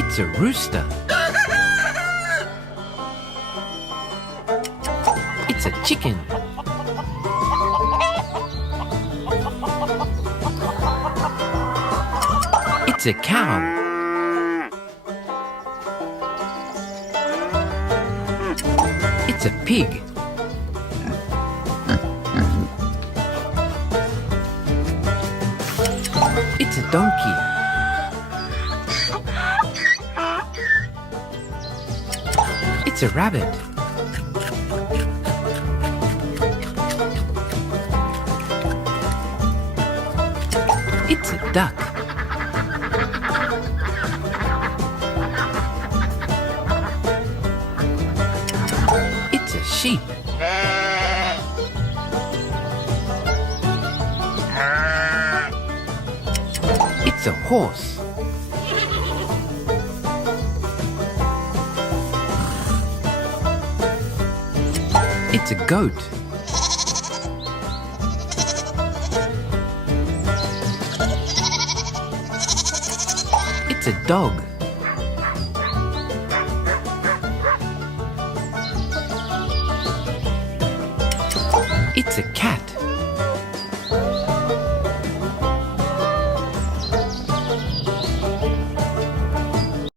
It's a rooster. It's a chicken. It's a cow. It's a pig. It's a donkey. It's a rabbit. It's a duck. It's a sheep. It's a horse. It's a goat. It's a dog. It's a cat.